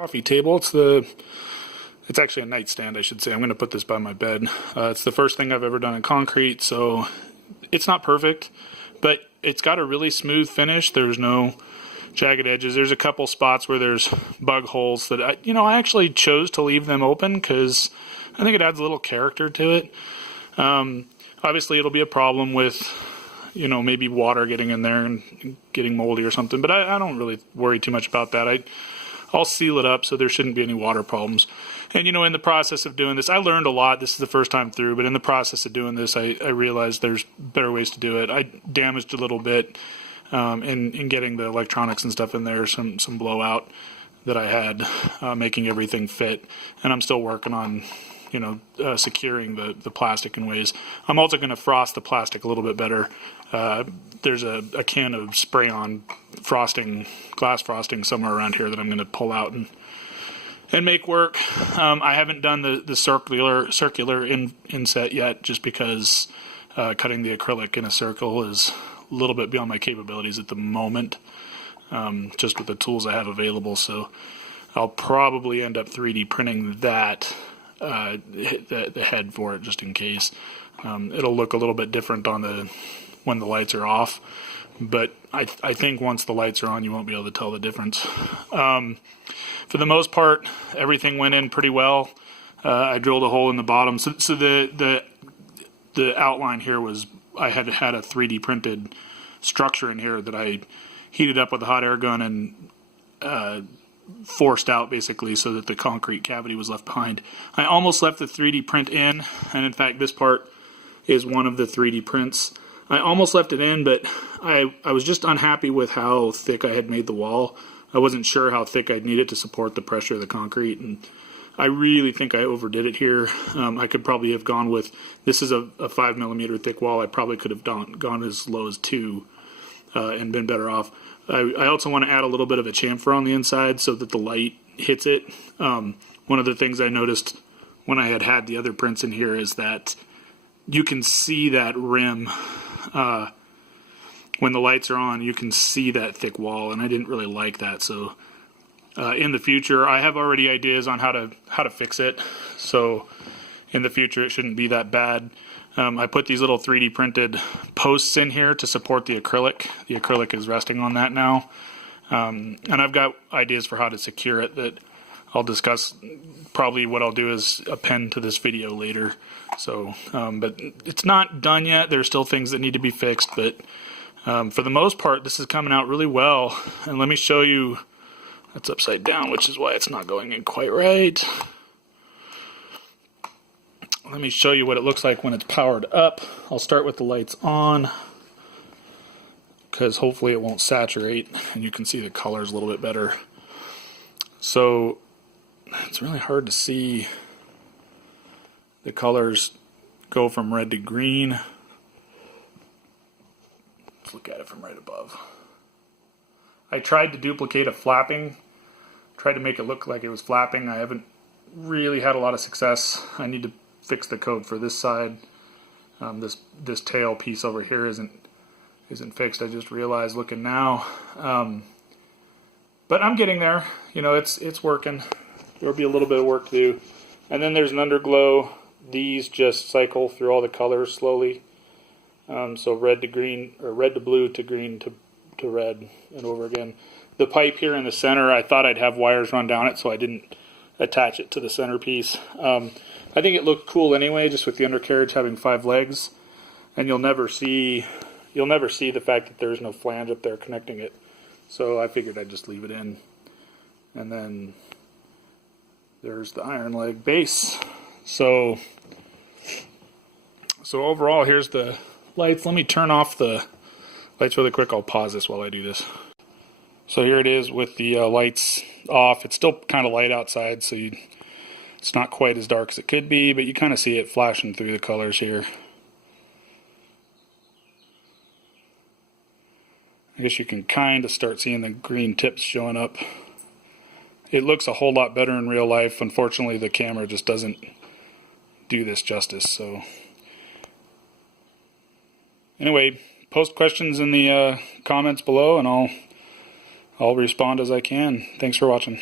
Coffee table. It's actually a nightstand, I should say. I'm going to put this by my bed. It's the first thing I've ever done in concrete, so it's not perfect, but it's got a really smooth finish. There's no jagged edges. There's a couple spots where there's bug holes that I actually chose to leave them open because I think it adds a little character to it. Obviously, it'll be a problem with maybe water getting in there and getting moldy or something, but I don't really worry too much about that. I'll seal it up so there shouldn't be any water problems. And in the process of doing this, I learned a lot. This is the first time through, but in the process of doing this, I realized there's better ways to do it. I damaged a little bit in getting the electronics and stuff in there, some blowout that I had, making everything fit. And I'm still working on securing the plastic in ways. I'm also going to frost the plastic a little bit better. There's a can of spray-on frosting, glass frosting somewhere around here that I'm going to pull out and make work. I haven't done the circular inset yet, just because cutting the acrylic in a circle is a little bit beyond my capabilities at the moment, just with the tools I have available. So I'll probably end up 3D printing that. The head for it, just in case. It'll look a little bit different when the lights are off, but I think once the lights are on, you won't be able to tell the difference. For the most part, everything went in pretty well. I drilled a hole in the bottom, so the outline here was I had a 3D printed structure in here that I heated up with a hot air gun and forced out, basically, so that the concrete cavity was left behind. I almost left the 3D print in, and in fact this part is one of the 3D prints. I almost left it in, but I was just unhappy with how thick I had made the wall. I wasn't sure how thick I'd need it to support the pressure of the concrete, and I really think I overdid it here. I could probably have gone with, this is a 5mm thick wall, I probably could have gone as low as 2 and been better off. I also want to add a little bit of a chamfer on the inside so that the light hits it. One of the things I noticed when I had the other prints in here is that you can see that rim. When the lights are on, you can see that thick wall, and I didn't really like that. So in the future, I have already ideas on how to fix it. So in the future, it shouldn't be that bad. I put these little 3D printed posts in here to support the acrylic. The acrylic is resting on that now. And I've got ideas for how to secure it that I'll discuss. Probably what I'll do is append to this video later. So, but it's not done yet. There's still things that need to be fixed, but for the most part, this is coming out really well. And let me show you, that's upside down, which is why it's not going in quite right. Let me show you what it looks like when it's powered up. I'll start with the lights on, because hopefully it won't saturate and you can see the colors a little bit better. So it's really hard to see the colors go from red to green. Let's look at it from right above. I tried to duplicate a flapping, tried to make it look like it was flapping. I haven't really had a lot of success. I need to fix the code for this side. This tail piece over here isn't fixed. I just realized looking now, but I'm getting there. It's working. There'll be a little bit of work to do, and then there's an underglow. These just cycle through all the colors slowly. So red to green, or red to blue to green to red, and over again. The pipe here in the center, I thought I'd have wires run down it, so I didn't attach it to the centerpiece. I think it looked cool anyway, just with the undercarriage having 5 legs, and you'll never see the fact that there's no flange up there connecting it. So I figured I'd just leave it in. And then there's the iron leg base. So overall, here's the lights. Let me turn off the lights really quick. I'll pause this while I do this. So here it is with the lights off. It's still kind of light outside, so it's not quite as dark as it could be, but you kind of see it flashing through the colors here. I guess you can kind of start seeing the green tips showing up. It looks a whole lot better in real life. Unfortunately, the camera just doesn't do this justice. So anyway, post questions in the comments below, and I'll respond as I can. Thanks for watching.